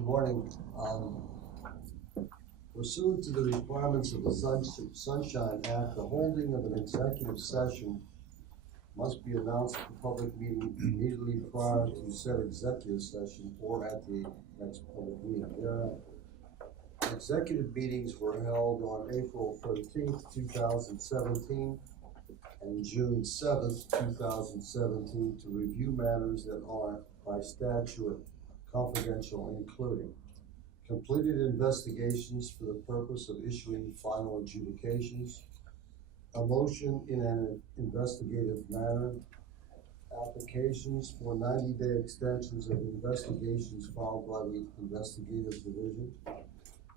Good morning. Pursuant to the requirements of the Sunshine Act, the holding of an executive session must be announced at the public meeting immediately prior to said executive session or at the next public meeting thereafter. Executive meetings were held on April 13th, 2017 and June 7th, 2017 to review matters that are by statute confidential, including completed investigations for the purpose of issuing final adjudications, a motion in an investigative matter, applications for 90-day extensions of investigations filed by the investigative division,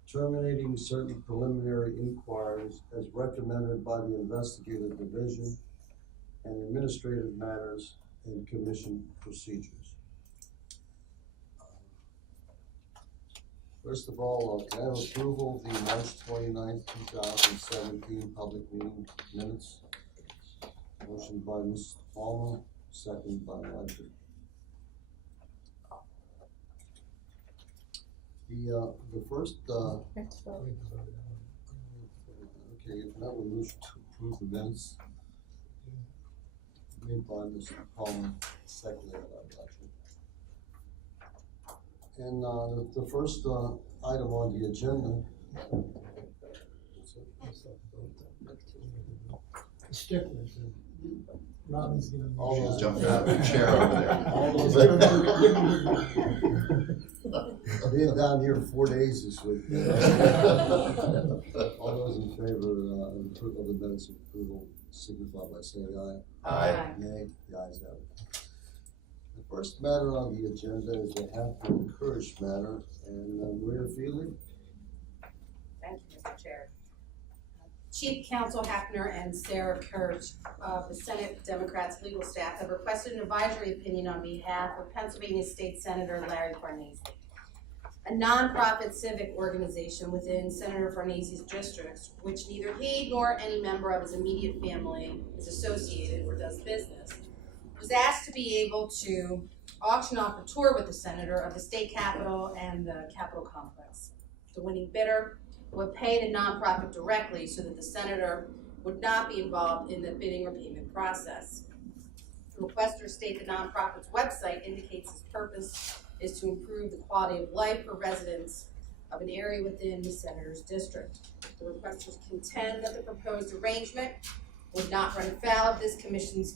terminating certain preliminary inquiries as recommended by the investigative division, and administrative matters and commission procedures. First of all, can I have approval of the March 29th, 2017 public meeting minutes? Motion by Ms. Palmer, second by Ledger. The first, okay, if not, we move to approve the minutes made by Mr. Palmer, seconded by Ledger. And the first item on the agenda. Sticklers. Robin's gonna. She's jumping out of the chair over there. I've been down here 4 days this week. All those in favor of the minutes of approval signify by saying aye. Aye. Nay, the ayes have it. The first matter on the agenda is the Hampton Kirsch matter, and Maria Feely. Thank you, Mr. Chair. Chief Counsel Hafner and Sarah Kirsch of the Senate Democrats legal staff have requested an advisory opinion on behalf of Pennsylvania State Senator Larry Farnese, a nonprofit civic organization within Senator Farnese's district, which neither he nor any member of his immediate family is associated or does business, was asked to be able to auction off a tour with the senator of the state capitol and the Capitol complex. The winning bidder would pay the nonprofit directly so that the senator would not be involved in the bidding or payment process. The requester state the nonprofit's website indicates its purpose is to improve the quality of life for residents of an area within the senator's district. The requesters contend that the proposed arrangement would not run afoul of this commission's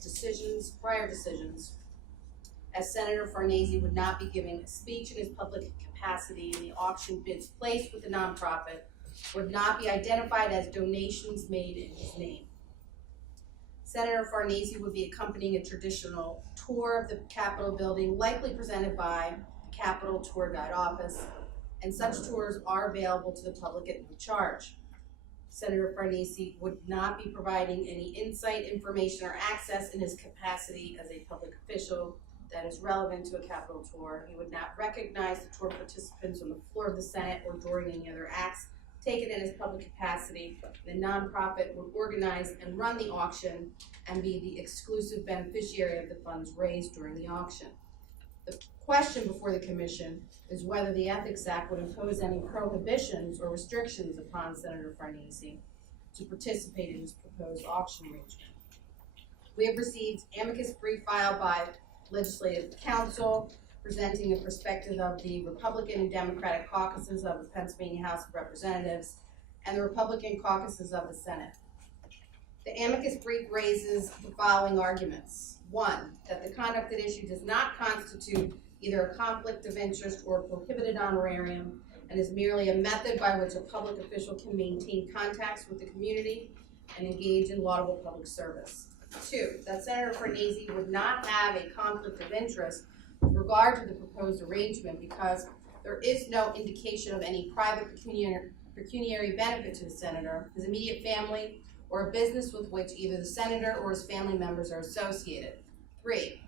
prior decisions, as Senator Farnese would not be giving a speech in his public capacity and the auction bids placed with the nonprofit would not be identified as donations made in his name. Senator Farnese would be accompanying a traditional tour of the Capitol building, likely presented by the Capitol Tour Guide Office, and such tours are available to the public at no charge. Senator Farnese would not be providing any insight, information, or access in his capacity as a public official that is relevant to a Capitol tour. He would not recognize the tour participants on the floor of the Senate or during any other acts taken in his public capacity. The nonprofit would organize and run the auction and be the exclusive beneficiary of the funds raised during the auction. The question before the commission is whether the Ethics Act would impose any prohibitions or restrictions upon Senator Farnese to participate in his proposed auction arrangement. We have received amicus brief filed by Legislative Counsel presenting the perspective of the Republican and Democratic caucuses of the Pennsylvania House of Representatives and the Republican caucuses of the Senate. The amicus brief raises the following arguments. One, that the conduct at issue does not constitute either a conflict of interest or a prohibited honorarium and is merely a method by which a public official can maintain contacts with the community and engage in laudable public service. Two, that Senator Farnese would not have a conflict of interest with regard to the proposed arrangement because there is no indication of any private pecuniary benefit to the senator, his immediate family, or a business with which either the senator or his family members are associated. Three,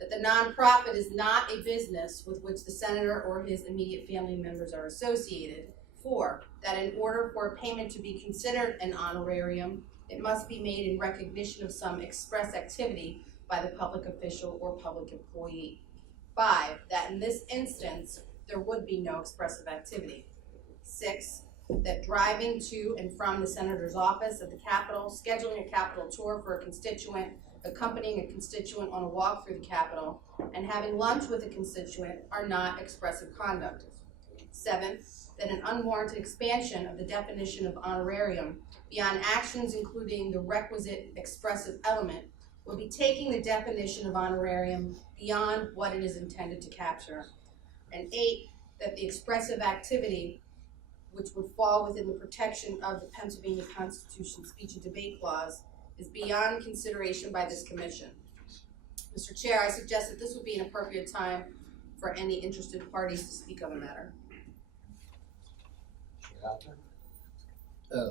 that the nonprofit is not a business with which the senator or his immediate family members are associated. Four, that in order for a payment to be considered an honorarium, it must be made in recognition of some express activity by the public official or public employee. Five, that in this instance, there would be no expressive activity. 6, that driving to and from the senator's office at the Capitol, scheduling a Capitol tour for a constituent, accompanying a constituent on a walk through the Capitol, and having lunch with a constituent are not expressive conduct. 7, that an unwarranted expansion of the definition of honorarium beyond actions including the requisite expressive element would be taking the definition of honorarium beyond what it is intended to capture. And 8, that the expressive activity, which would fall within the protection of the Pennsylvania Constitution speech and debate clause, is beyond consideration by this commission. Mr. Chair, I suggest that this would be an appropriate time for any interested parties to speak on the matter.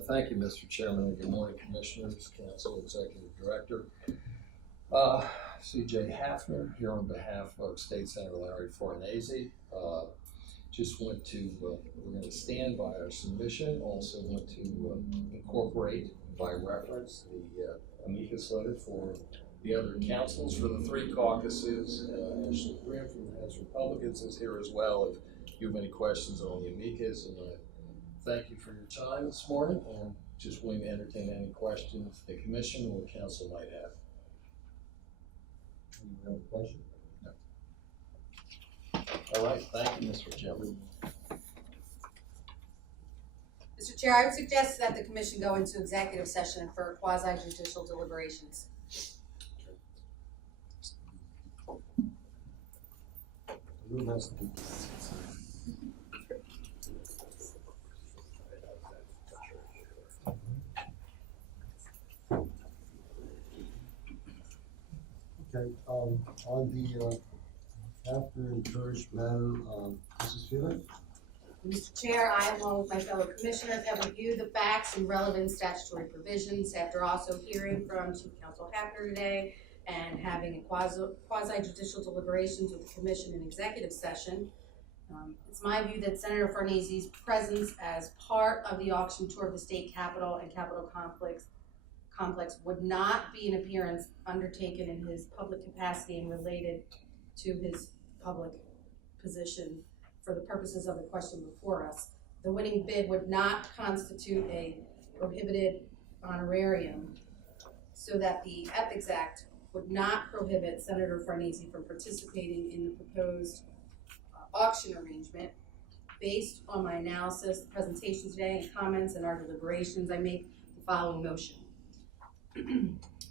Thank you, Mr. Chairman, and good morning, Commissioners, Council, Executive Director. C.J. Hafner here on behalf of State Senator Larry Farnese. Just want to, we're going to stand by our submission. Also want to incorporate by reference the amicus letter for the other councils for the 3 caucuses. Ashley Grimm from the House Republicans is here as well if you have any questions on the amicus. And thank you for your time this morning, and just willing to entertain any questions the commission or council might have. You have a question? No. All right, thank you, Mr. Chairman. Mr. Chair, I would suggest that the commission go into executive session for quasi-judicial deliberations. Who wants to be? Okay, on the after encouraged matter, Mrs. Fielder? Mr. Chair, I, along with my fellow commissioners, have reviewed the facts and relevant statutory provisions after also hearing from Chief Counsel Hafner today and having a quasi-judicial deliberations with the commission in executive session. It's my view that Senator Farnese's presence as part of the auction tour of the state capitol and Capitol complex would not be an appearance undertaken in his public capacity and related to his public position for the purposes of the question before us. The winning bid would not constitute a prohibited honorarium, so that the Ethics Act would not prohibit Senator Farnese from participating in the proposed auction arrangement. Based on my analysis, the presentation today, and comments and our deliberations, I make the following motion.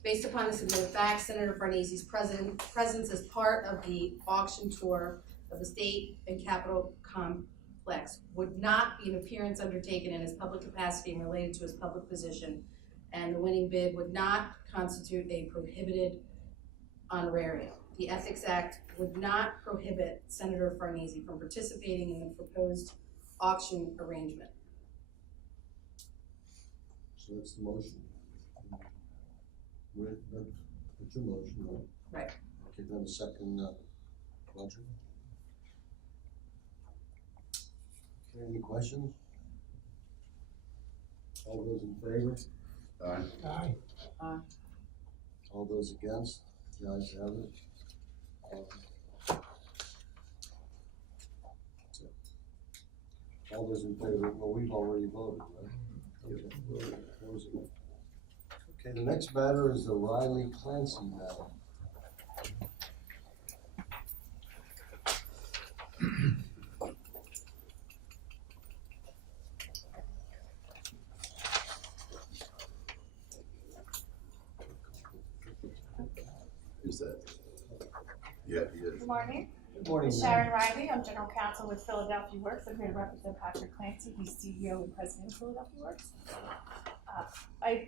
Based upon the submitted facts, Senator Farnese's presence as part of the auction tour of the state and Capitol complex would not be an appearance undertaken in his public capacity and related to his public position, and the winning bid would not constitute a prohibited honorarium. The Ethics Act would not prohibit Senator Farnese from participating in the proposed auction arrangement. So that's the motion. That's your motion, right? Right. Okay, then the second, Roger. Okay, any questions? All those in favor? Aye. All those against? The ayes have it. That's it. All those in favor, well, we've already voted, right? Okay, we'll close it. Okay, the next matter is the Riley Clancy matter. Who's that? Yeah, he is. Good morning. Good morning, I'm ma'am. Sharon Riley. I'm General Counsel with Philadelphia Works. I'm here to represent Patrick Clancy. He's CEO and President of Philadelphia Works.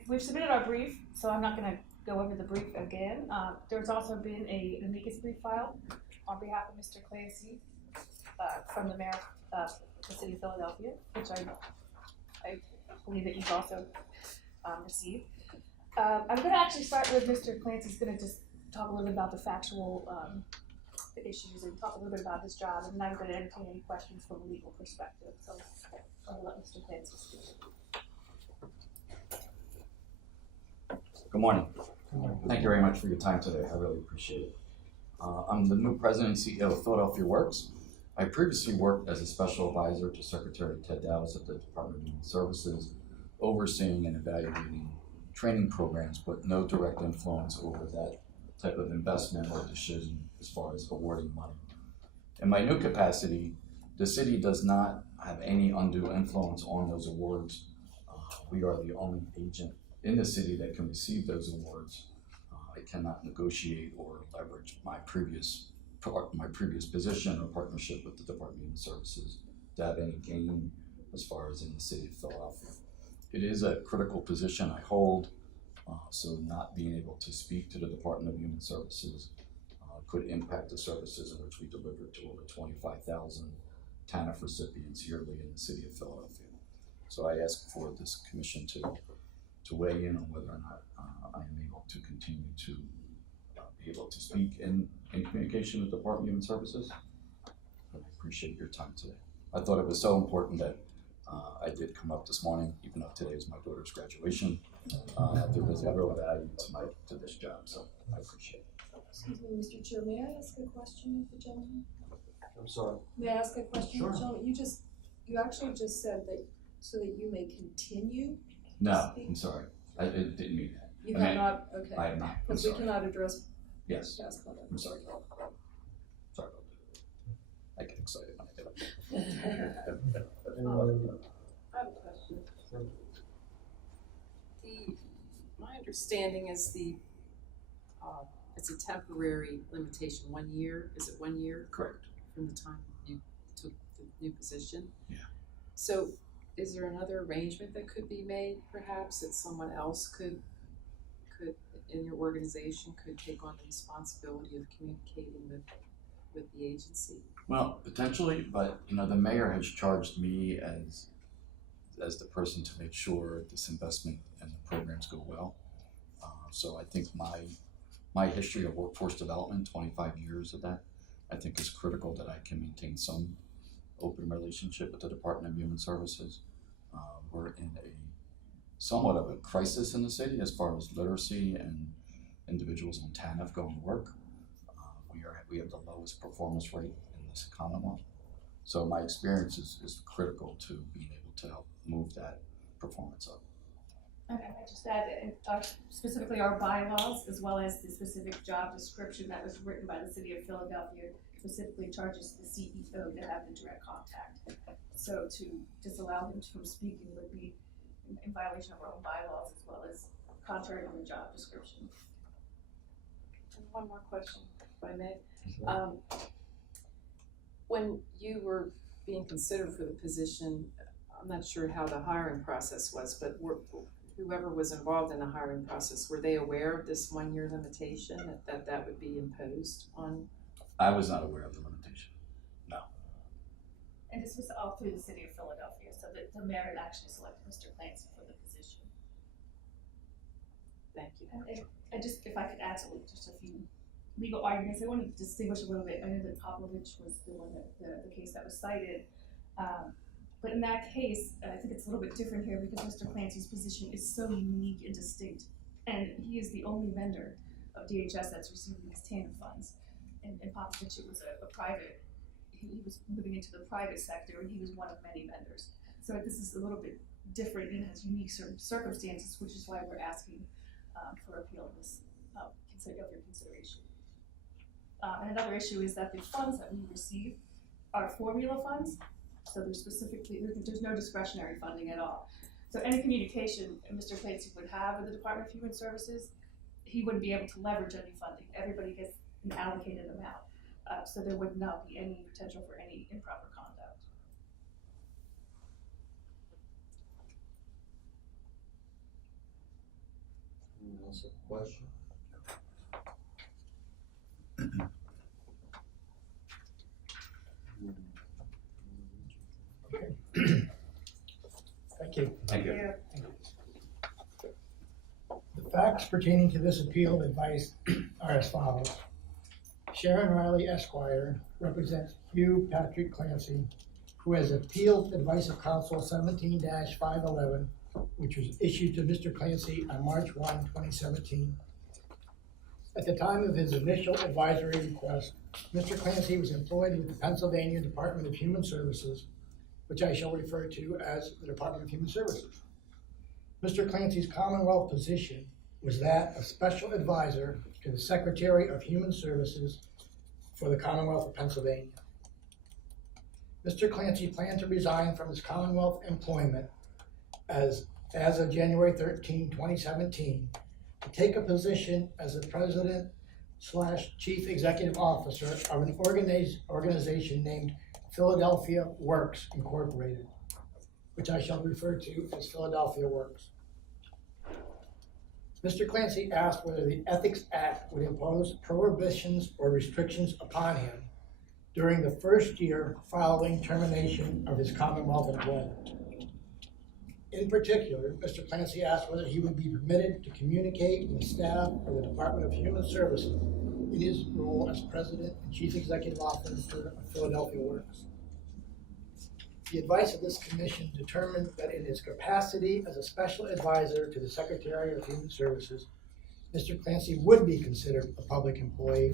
We've submitted our brief, so I'm not going to go over the brief again. There's also been an amicus brief filed on behalf of Mr. Clancy from the mayor of the city of Philadelphia, which I believe that you've also received. I'm going to actually start with Mr. Clancy's going to just talk a little bit about the factual issues and talk a little bit about his job, and then I'm going to entertain any questions from a legal perspective. So I'll let Mr. Clancy speak. Good morning. Thank you very much for your time today. I really appreciate it. I'm the new president and CEO of Philadelphia Works. I previously worked as a special advisor to Secretary Ted Dowse at the Department of Human Services, overseeing and evaluating training programs, but no direct influence over that type of investment or decision as far as awarding money. In my new capacity, the city does not have any undue influence on those awards. We are the only agent in the city that can receive those awards. I cannot negotiate or leverage my previous position or partnership with the Department of Human Services to have any gain as far as in the city of Philadelphia. It is a critical position I hold, so not being able to speak to the Department of Human Services could impact the services in which we deliver to over 25,000 TANF recipients yearly in the city of Philadelphia. So I ask for this commission to weigh in on whether or not I am able to continue to be able to speak in communication with the Department of Human Services. I appreciate your time today. I thought it was so important that I did come up this morning, even though today is my daughter's graduation. There was a real value to this job, so I appreciate it. Excuse me, Mr. Chair, may I ask a question of the gentleman? I'm sorry. May I ask a question of the Sure. gentleman? You actually just said that so that you may continue? No, I'm sorry. I didn't mean that. You I have mean, not, okay. I have not. I'm Because we sorry. cannot address Yes, past conduct. I'm sorry. Sorry about that. I get excited when I get up. I have a question. My understanding is it's a temporary limitation, 1 year, is it 1 year? Correct. From the time you took the new position? Yeah. So is there another arrangement that could be made, perhaps, that someone else could in your organization could take on the responsibility of communicating with the agency? Well, potentially, but the mayor has charged me as the person to make sure this investment and the programs go well. So I think my history of workforce development, 25 years of that, I think is critical that I can maintain some open relationship with the Department of Human Services. We're in somewhat of a crisis in the city as far as literacy and individuals on TANF going to work. We have the lowest performance rate in this Commonwealth. So my experience is critical to being able to help move that performance up. And I just add, specifically our bylaws, as well as the specific job description that was written by the city of Philadelphia, specifically charges the CEO to have the direct contact. So to disallow him from speaking would be in violation of our own bylaws, as well as contrary to the job description. And one more question, if I may. When you were being considered for the position, I'm not sure how the hiring process was, but whoever was involved in the hiring process, were they aware of this 1 year limitation that would be imposed on? I was not aware of the limitation. No. And this was all through the city of Philadelphia, so that the mayor had actually selected Mr. Clancy for the position. Thank you. And just, if I could add to just a few legal arguments, I want to distinguish a little bit. I know that Popovich was the one that, the case that was cited. But in that case, I think it's a little bit different here because Mr. Clancy's position is so unique and distinct. And he is the only vendor of DHS that's receiving these TANF funds. And Popovich, it was a private, he was moving into the private sector and he was one of many vendors. So this is a little bit different and has unique circumstances, which is why we're asking for appeal of this, of your consideration. And another issue is that the funds that we receive are formula funds. So there's no discretionary funding at all. So any communication Mr. Clancy would have with the Department of Human Services, he wouldn't be able to leverage any funding. Everybody gets an allocated amount. So there would not be any potential for any improper conduct. Anyone else have a question? Thank you. Thank you. The facts pertaining to this appeal advice are as follows. Sharon Riley Esquire represents Hugh Patrick Clancy, who has appealed advice of counsel 17-511, which was issued to Mr. Clancy on March 1, 2017. At the time of his initial advisory request, Mr. Clancy was employed with the Pennsylvania Department of Human Services, which I shall refer to as the Department of Human Services. Mr. Clancy's Commonwealth position was that of Special Advisor to the Secretary of Human Services for the Commonwealth of Pennsylvania. Mr. Clancy planned to resign from his Commonwealth employment as of January 13, 2017, to take a position as the President/Chief Executive Officer of an organization named Philadelphia Works Incorporated, which I shall refer to as Philadelphia Works. Mr. Clancy asked whether the Ethics Act would impose prohibitions or restrictions upon him during the first year following termination of his Commonwealth employment. In particular, Mr. Clancy asked whether he would be permitted to communicate with the staff of the Department of Human Services in his role as President and Chief Executive Officer of Philadelphia Works. The advice of this commission determined that in his capacity as a special advisor to the Secretary of Human Services, Mr. Clancy would be considered a public employee,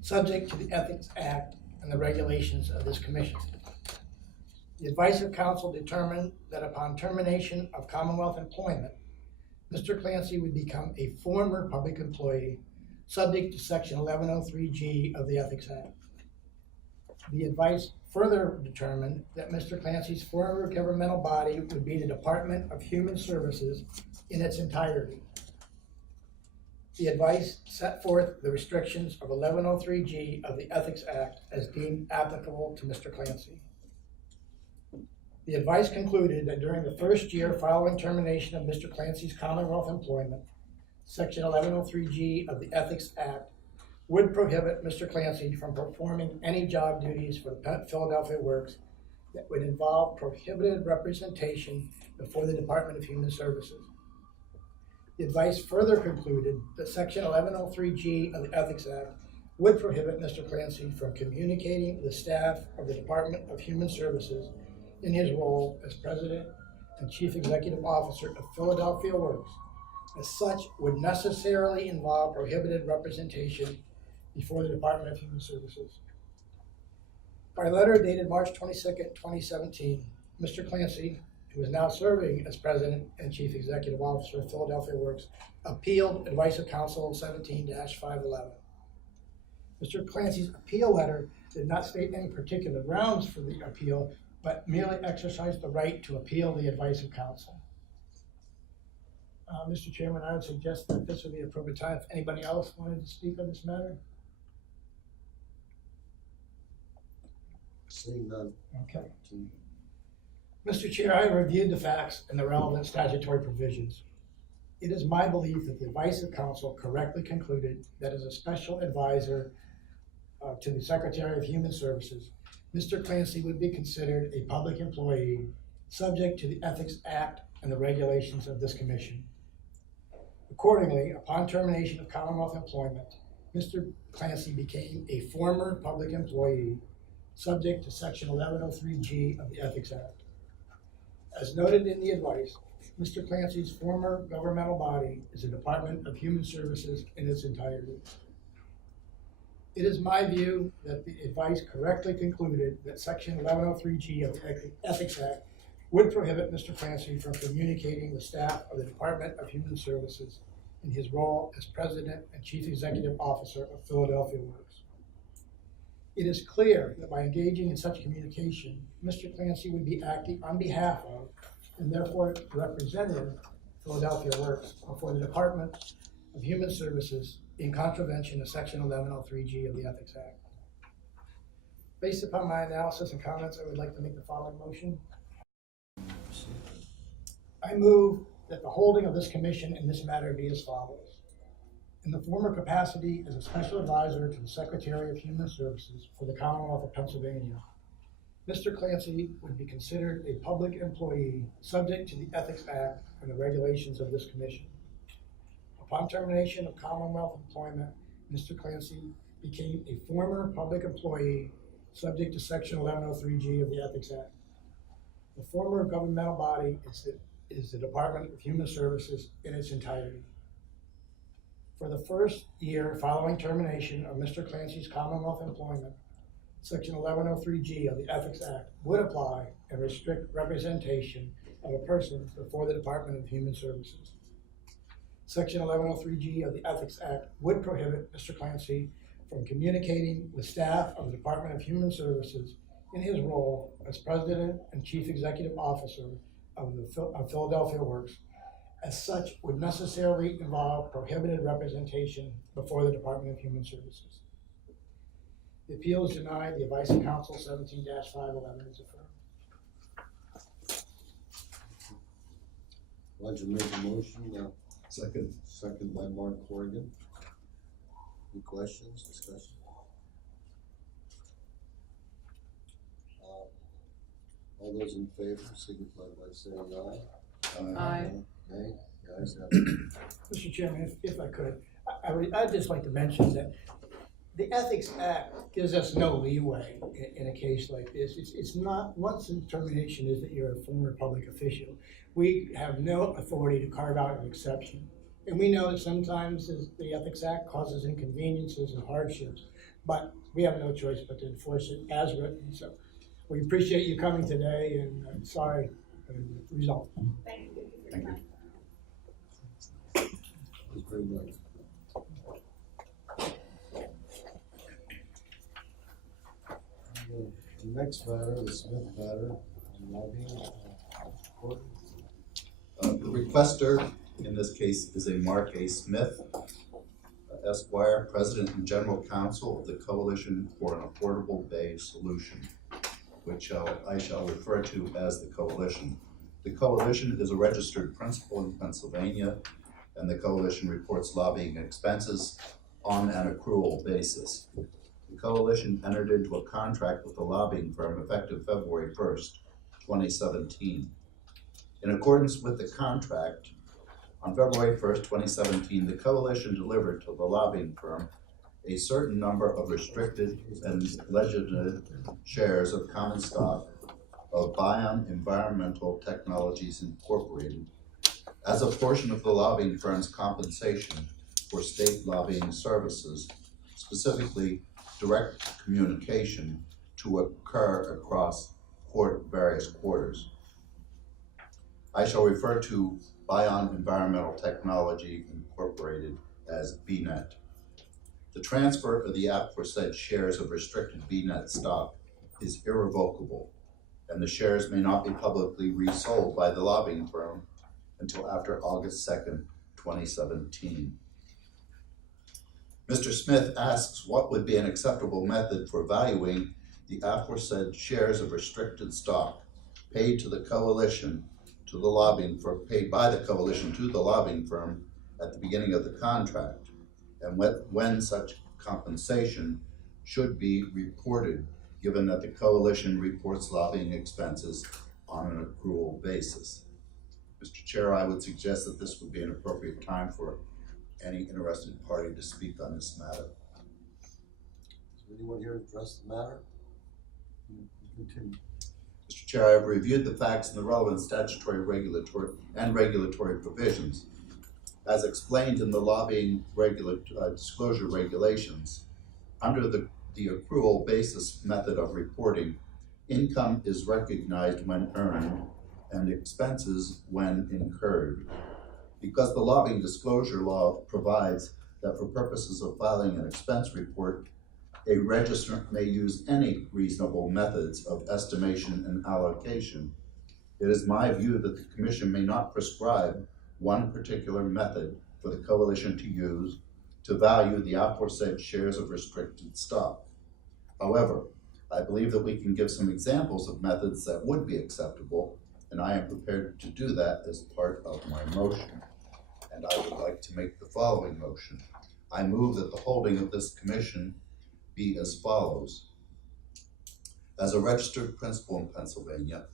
subject to the Ethics Act and the regulations of this commission. The advice of counsel determined that upon termination of Commonwealth employment, Mr. Clancy would become a former public employee, subject to Section 1103G of the Ethics Act. The advice further determined that Mr. Clancy's former governmental body would be the Department of Human Services in its entirety. The advice set forth the restrictions of 1103G of the Ethics Act as deemed applicable to Mr. Clancy. The advice concluded that during the first year following termination of Mr. Clancy's Commonwealth employment, Section 1103G of the Ethics Act would prohibit Mr. Clancy from performing any job duties for the Philadelphia Works that would involve prohibited representation before the Department of Human Services. The advice further concluded that Section 1103G of the Ethics Act would prohibit Mr. Clancy from communicating with the staff of the Department of Human Services in his role as President and Chief Executive Officer of Philadelphia Works, as such would necessarily involve prohibited representation before the Department of Human Services. By letter dated March 22nd, 2017, Mr. Clancy, who is now serving as President and Chief Executive Officer of Philadelphia Works, appealed Advice of Counsel 17-511. Mr. Clancy's appeal letter did not state any particular grounds for the appeal, but merely exercised the right to appeal the advice of counsel. Mr. Chairman, I would suggest that this would be the appropriate time if anybody else wanted to speak on this matter. Seeing none. Okay. Mr. Chair, I have reviewed the facts and the relevant statutory provisions. It is my belief that the advice of counsel correctly concluded that as a special advisor to the Secretary of Human Services, Mr. Clancy would be considered a public employee subject to the Ethics Act and the regulations of this commission. Accordingly, upon termination of Commonwealth employment, Mr. Clancy became a former public employee subject to Section 1103G of the Ethics Act. As noted in the advice, Mr. Clancy's former governmental body is the Department of Human Services in its entirety. It is my view that the advice correctly concluded that Section 1103G of the Ethics Act would prohibit Mr. Clancy from communicating with staff of the Department of Human Services in his role as President and Chief Executive Officer of Philadelphia Works. It is clear that by engaging in such communication, Mr. Clancy would be acting on behalf of, and therefore representing, Philadelphia Works before the Department of Human Services in contravention of Section 1103G of the Ethics Act. Based upon my analysis and comments, I would like to make the following motion. I move that the holding of this commission in this matter be as follows. In the former capacity as a special advisor to the Secretary of Human Services for the Commonwealth of Pennsylvania, Mr. Clancy would be considered a public employee subject to the Ethics Act and the regulations of this commission. Upon termination of Commonwealth employment, Mr. Clancy became a former public employee subject to Section 1103G of the Ethics Act. The former governmental body is the Department of Human Services in its entirety. For the first year following termination of Mr. Clancy's Commonwealth employment, Section 1103G of the Ethics Act would apply and restrict representation of a person before the Department of Human Services. Section 1103G of the Ethics Act would prohibit Mr. Clancy from communicating with staff of the Department of Human Services in his role as President and Chief Executive Officer of Philadelphia Works. As such, would necessarily involve prohibited representation before the Department of Human Services. The appeal is denied. The advice of counsel 17-511 is affirmed. Roger made the motion, Second. second by Mark Corrigan. Any questions, discussion? All those in favor signify by saying aye. Aye. Nay, the ayes have it. Mr. Chairman, if I could, I'd just like to mention that the Ethics Act gives us no leeway in a case like this. It's not, once the determination is that you're a former public official, we have no authority to carve out an exception. And we know that sometimes the Ethics Act causes inconveniences and hardships, but we have no choice but to enforce it as written. So we appreciate you coming today, and I'm sorry for the result. Thank you. Thank you. Thank you very much. The next matter, the Smith matter, lobbying. Court. The requester in this case is a Mark A. Smith, Esquire, President and General Counsel of the Coalition for an Affordable Bay Solution, which I shall refer to as the Coalition. The Coalition is a registered principal in Pennsylvania, and the Coalition reports lobbying expenses on an accrual basis. The Coalition entered into a contract with the lobbying firm effective February 1st, 2017. In accordance with the contract, on February 1st, 2017, the Coalition delivered to the lobbying firm a certain number of restricted and legitimate shares of common stock of Bion Environmental Technologies Incorporated as a portion of the lobbying firm's compensation for state lobbying services, specifically direct communication to occur across various quarters. I shall refer to Bion Environmental Technology Incorporated as BNET. The transfer of the aforesaid shares of restricted BNET stock is irrevocable, and the shares may not be publicly resold by the lobbying firm until after August 2nd, 2017. Mr. Smith asks what would be an acceptable method for valuing the aforesaid shares of restricted stock paid to the Coalition to the lobbying firm, paid by the Coalition to the lobbying firm at the beginning of the contract, and when such compensation should be reported, given that the Coalition reports lobbying expenses on an accrual basis. Mr. Chair, I would suggest that this would be an appropriate time for any interested party to speak on this matter. Does anyone here address the matter? Continue. Mr. Chair, I have reviewed the facts and the relevant statutory, regulatory provisions. As explained in the lobbying disclosure regulations, under the accrual basis method of reporting, income is recognized when earned and expenses when incurred. Because the lobbying disclosure law provides that for purposes of filing an expense report, a registrant may use any reasonable methods of estimation and allocation, it is my view that the Commission may not prescribe one particular method for the Coalition to use to value the aforesaid shares of restricted stock. However, I believe that we can give some examples of methods that would be acceptable, and I am prepared to do that as part of my motion. And I would like to make the following motion. I move that the holding of this commission be as follows. As a registered principal in Pennsylvania,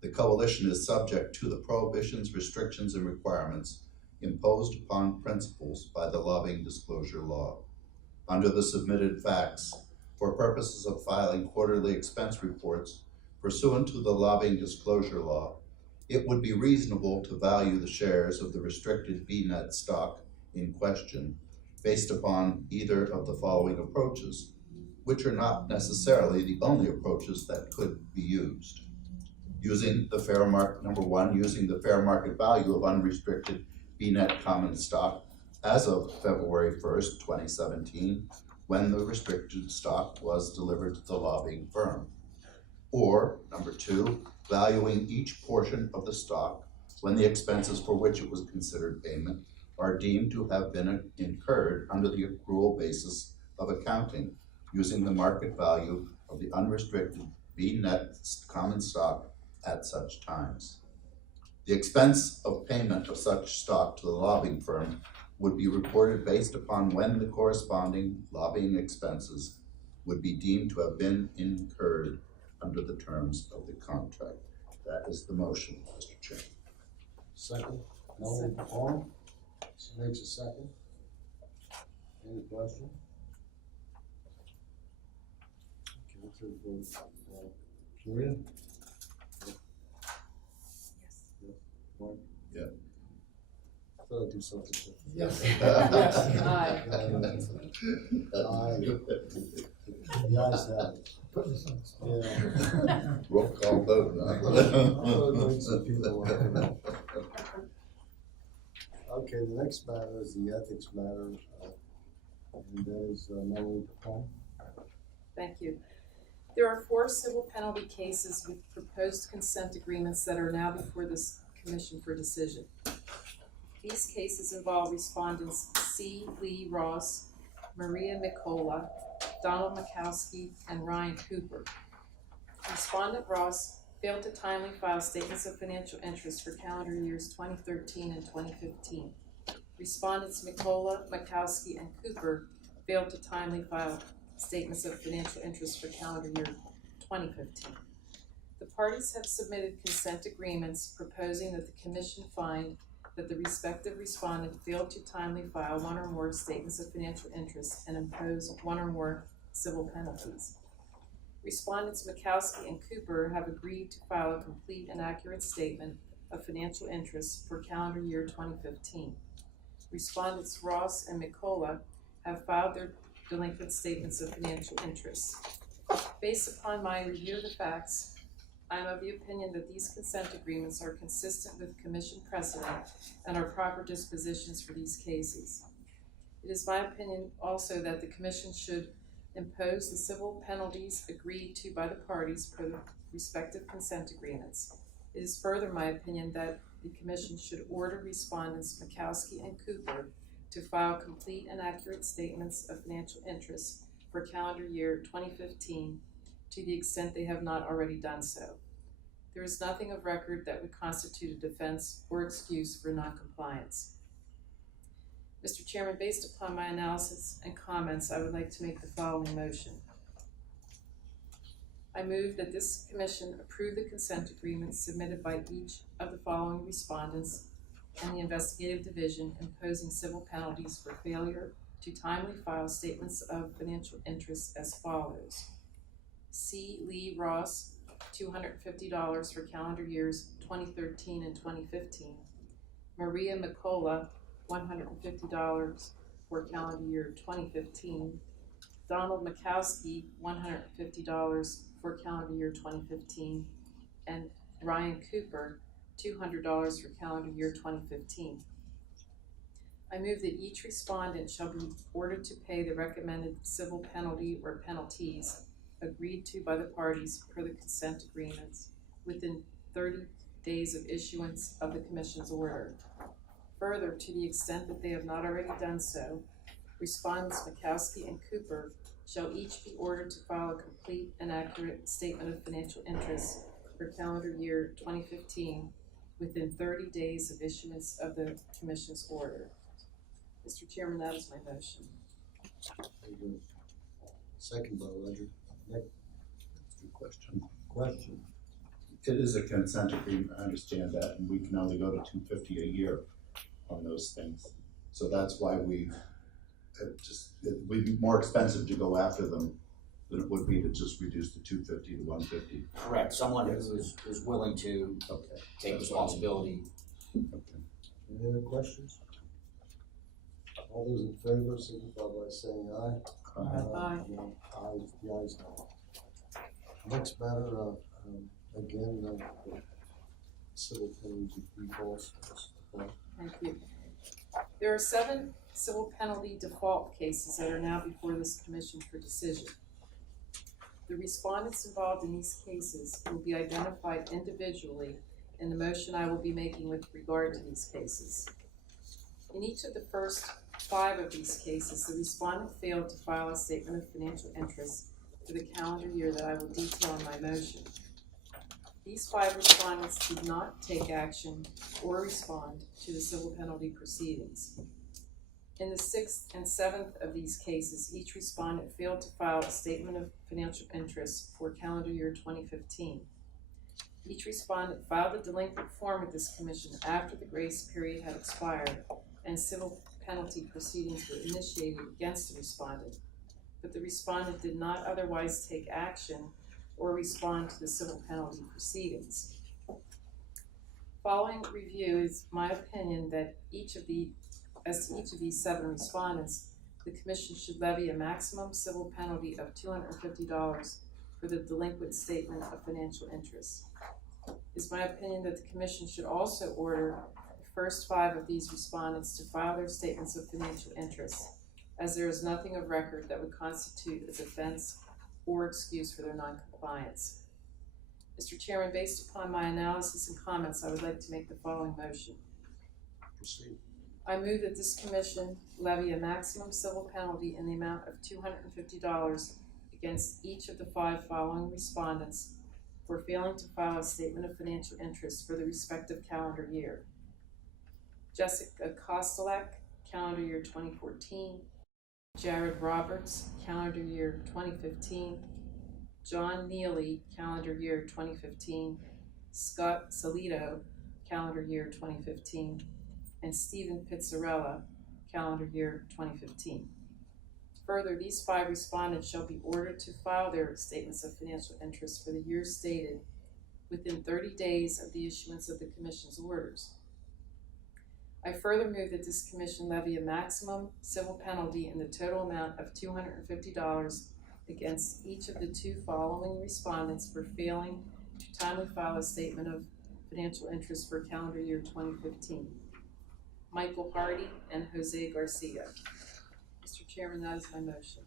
the Coalition is subject to the prohibitions, restrictions, and requirements imposed upon principals by the lobbying disclosure law. Under the submitted facts, for purposes of filing quarterly expense reports pursuant to the lobbying disclosure law, it would be reasonable to value the shares of the restricted BNET stock in question based upon either of the following approaches, which are not necessarily the only approaches that could be used. Using the fair market, number one, using the fair market value of unrestricted BNet common stock as of February 1st, 2017, when the restricted stock was delivered to the lobbying firm. Or, number two, valuing each portion of the stock when the expenses for which it was considered payment are deemed to have been incurred under the accrual basis of accounting, using the market value of the unrestricted BNet common stock at such times. The expense of payment of such stock to the lobbying firm would be reported based upon when the corresponding lobbying expenses would be deemed to have been incurred under the terms of the contract. That is the motion, Mr. Chair. Second, Melanie Paul makes a second. Any question? Okay, let's have a vote. Maria? Yes. Mark? Yeah. I thought I'd do something different. Yes. Aye. Aye. The ayes have it. Put this on the spot. Yeah. Roll call vote now. Okay, the next matter is the ethics matter, and that is Melanie Paul. Thank you. There are 4 civil penalty cases with proposed consent agreements that are now before this commission for decision. These cases involve respondents C. Lee Ross, Maria Mikola, Donald Makowski, and Ryan Cooper. Respondent Ross failed to timely file statements of financial interest for calendar years 2013 and 2015. Respondents Mikola, Makowski, and Cooper failed to timely file statements of financial interest for calendar year 2015. The parties have submitted consent agreements proposing that the commission find that the respective respondent failed to timely file 1 or more statements of financial interest and impose 1 or more civil penalties. Respondents Makowski and Cooper have agreed to file a complete and accurate statement of financial interest for calendar year 2015. Respondents Ross and Mikola have filed their delinquent statements of financial interest. Based upon my review of the facts, I am of the opinion that these consent agreements are consistent with commission precedent and are proper dispositions for these cases. It is my opinion also that the commission should impose the civil penalties agreed to by the parties per the respective consent agreements. It is further my opinion that the commission should order respondents Makowski and Cooper to file complete and accurate statements of financial interest for calendar year 2015 to the extent they have not already done so. There is nothing of record that would constitute a defense or excuse for noncompliance. Mr. Chairman, based upon my analysis and comments, I would like to make the following motion. I move that this commission approve the consent agreement submitted by each of the following respondents and the investigative division imposing civil penalties for failure to timely file statements of financial interest as follows. C. Lee Ross, $250 for calendar years 2013 and 2015. Maria Mikola, $150 for calendar year 2015. Donald Makowski, $150 for calendar year 2015. And Ryan Cooper, $200 for calendar year 2015. I move that each respondent shall be ordered to pay the recommended civil penalty or penalties agreed to by the parties per the consent agreements within 30 days of issuance of the commission's order. Further, to the extent that they have not already done so, respondents Makowski and Cooper shall each be ordered to file a complete and accurate statement of financial interest for calendar year 2015 within 30 days of issuance of the commission's order. Mr. Chairman, that is my motion. Very good. Second by Roger. Nick, Good question. question? It is a consent agreement, I understand that, and we can only go to $250 a year on those things. So that's why it would be more expensive to go after them than it would be to just reduce the $250 to $150. Correct, someone who's willing to Okay. take responsibility. Okay. Any other questions? All those in favor signify by saying aye. Aye. No, ayes, the ayes have it. Next matter, again, the civil penalty defaults. Thank you. There are 7 civil penalty default cases that are now before this commission for decision. The respondents involved in these cases will be identified individually in the motion I will be making with regard to these cases. In each of the first 5 of these cases, the respondent failed to file a statement of financial interest for the calendar year that I will detail in my motion. These 5 respondents did not take action or respond to the civil penalty proceedings. In the 6th and 7th of these cases, each respondent failed to file a statement of financial interest for calendar year 2015. Each respondent filed a delinquent form with this commission after the grace period had expired and civil penalty proceedings were initiated against the respondent, but the respondent did not otherwise take action or respond to the civil penalty proceedings. Following review, is my opinion that as to each of these 7 respondents, the commission should levy a maximum civil penalty of $250 for the delinquent statement of financial interest. It's my opinion that the commission should also order the first 5 of these respondents to file their statements of financial interest, as there is nothing of record that would constitute a defense or excuse for their noncompliance. Mr. Chairman, based upon my analysis and comments, I would like to make the following motion. Proceed. I move that this commission levy a maximum civil penalty in the amount of $250 against each of the 5 following respondents for failing to file a statement of financial interest for the respective calendar year. Jessica Kostelek, calendar year 2014. Jared Roberts, calendar year 2015. John Neely, calendar year 2015. Scott Salito, calendar year 2015. And Stephen Pizzarella, calendar year 2015. Further, these 5 respondents shall be ordered to file their statements of financial interest for the years stated within 30 days of the issuance of the commission's orders. I further move that this commission levy a maximum civil penalty in the total amount of $250 against each of the 2 following respondents for failing to timely file a statement of financial interest for calendar year 2015. Michael Hardy and Jose Garcia. Mr. Chairman, that is my motion.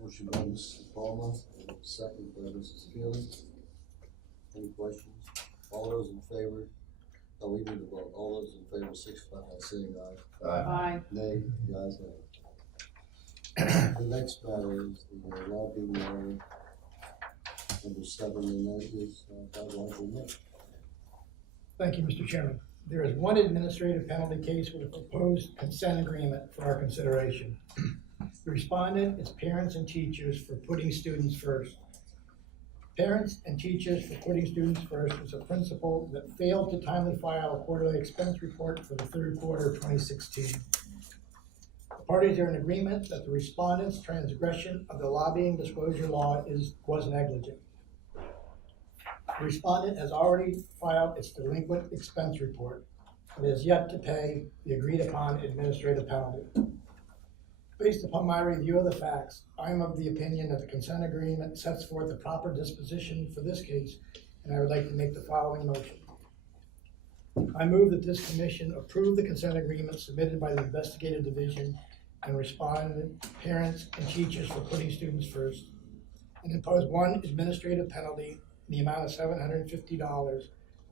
Motion by Mrs. Palmer, second by Mrs. Feely. Any questions? All those in favor? No, we need to vote. All those in favor signify by saying aye. Aye. Nay, the ayes have it. The next matter is the lobbying matter, number 7, and that is by Roger Nick. Thank you, Mr. Chairman. There is one administrative penalty case with a proposed consent agreement for our consideration. The respondent is parents and teachers for putting students first. Parents and teachers for putting students first is a principle that failed to timely file a quarterly expense report for the 3rd quarter of 2016. The parties are in agreement that the respondent's transgression of the lobbying disclosure law was negligent. The respondent has already filed its delinquent expense report, but has yet to pay the agreed upon administrative penalty. Based upon my review of the facts, I am of the opinion that the consent agreement sets forth the proper disposition for this case, and I would like to make the following motion. I move that this commission approve the consent agreement submitted by the investigative division and respondent, parents, and teachers for putting students first, and impose one administrative penalty in the amount of $750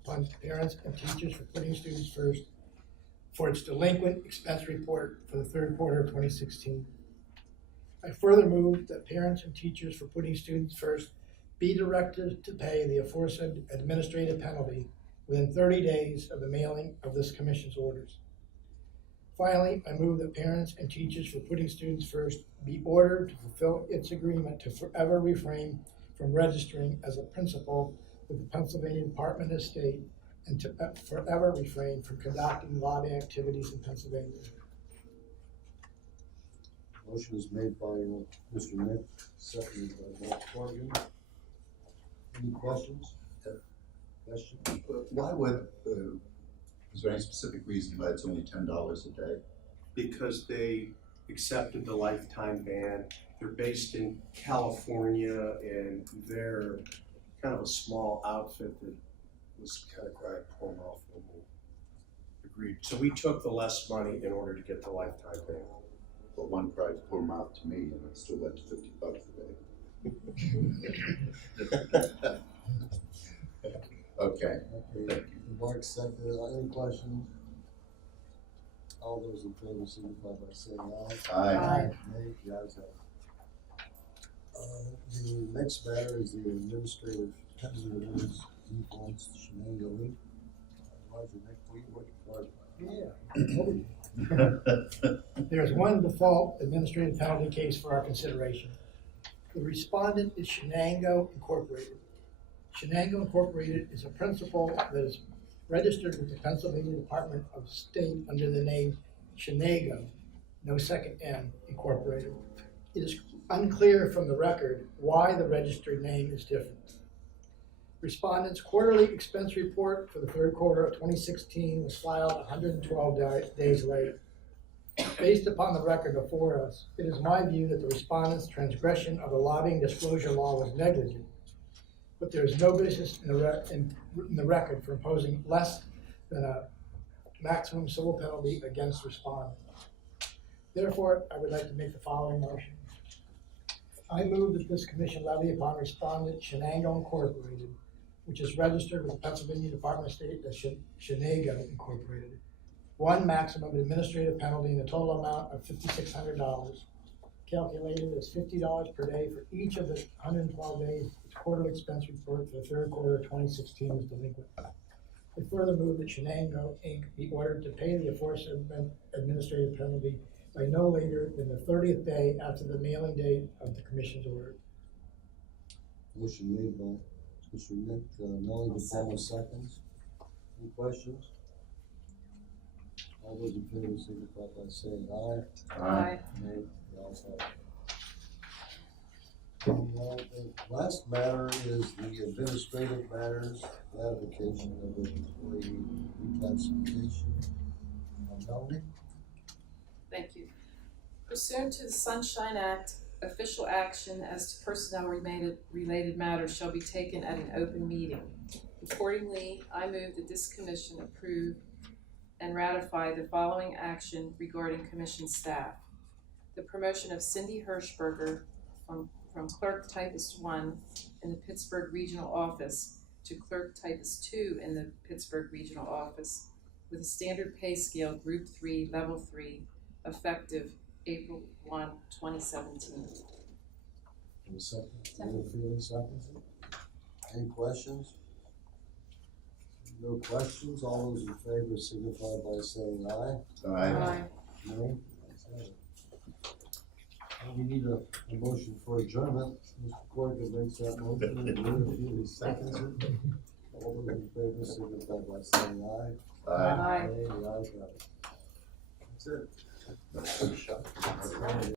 upon parents and teachers for putting students first for its delinquent expense report for the 3rd quarter of 2016. I further move that parents and teachers for putting students first be directed to pay the aforesaid administrative penalty within 30 days of the mailing of this commission's orders. Finally, I move that parents and teachers for putting students first be ordered to fulfill its agreement to forever refrain from registering as a principal with the Pennsylvania Department of State and to forever refrain from conducting lobbying activities in Pennsylvania. Motion is made by Mr. Nick, seconded by Mark Corrigan. Any questions? Why would, is there any specific reason why it's only $10 a day? because they accepted the lifetime ban. They're based in California, and they're kind of a small outfit that was kind of glad to pull them off when we agreed. So we took the less money in order to get the lifetime ban. But one cries poor mouth to me, and I still went to $50 a day. Okay, Okay, Mark seconded, any questions? All those in favor signify by saying aye. aye. Nay, the ayes have it. The next matter is the administrative Pennsylvania's influence Shenango League. Roger, Nick, what are you working for? Yeah. There's one default administrative penalty case for our consideration. The respondent is Shenango Incorporated. Shenango Incorporated is a principal that is registered with the Pennsylvania Department of State under the name Shenago, no second N, Incorporated. It is unclear from the record why the registered name is different. Respondent's quarterly expense report for the third quarter of 2016 was filed 112 days late. Based upon the record before us, it is my view that the respondent's transgression of the lobbying disclosure law was negligent, but there is no basis in the record for imposing less than a maximum civil penalty against respondent. Therefore, I would like to make the following motion. I move that this commission levy upon respondent Shenango Incorporated, which is registered with the Pennsylvania Department of State as Shenago Incorporated, one maximum administrative penalty in the total amount of $5,600, calculated as $50 per day for each of the 112 days its quarterly expense report for the third quarter of 2016 is delinquent. I further move that Shenango Inc. be ordered to pay the aforesaid administrative penalty by no later than the 30th day after the mailing date of the commission's order. Motion made by Mr. Nick Nolan, the formal seconds. Any questions? All those in favor signify by saying aye. Aye. Nay, the ayes have it. The last matter is the administrative matters, ratification of employee reclassification. Melanie? Thank you. Pursuant to the Sunshine Act, official action as to personnel-related matters shall be taken at an open meeting. Accordingly, I move that this commission approve and ratify the following action regarding commission staff. The promotion of Cindy Hirschberger from Clerk Typist 1 in the Pittsburgh Regional Office to Clerk Typist 2 in the Pittsburgh Regional Office with a standard pay scale Group 3, Level 3, effective April 1, 2017. Any second? Any feeling seconds? Any questions? No questions, all those in favor signify by saying aye. Aye. Nay? Ayes have it. We need a motion for adjournment. Mr. Corrigan makes that motion, and Lou Feely seconds it. All those in favor signify by saying aye. Aye. Aye. Nay, the ayes have it. That's it. That's a good shot.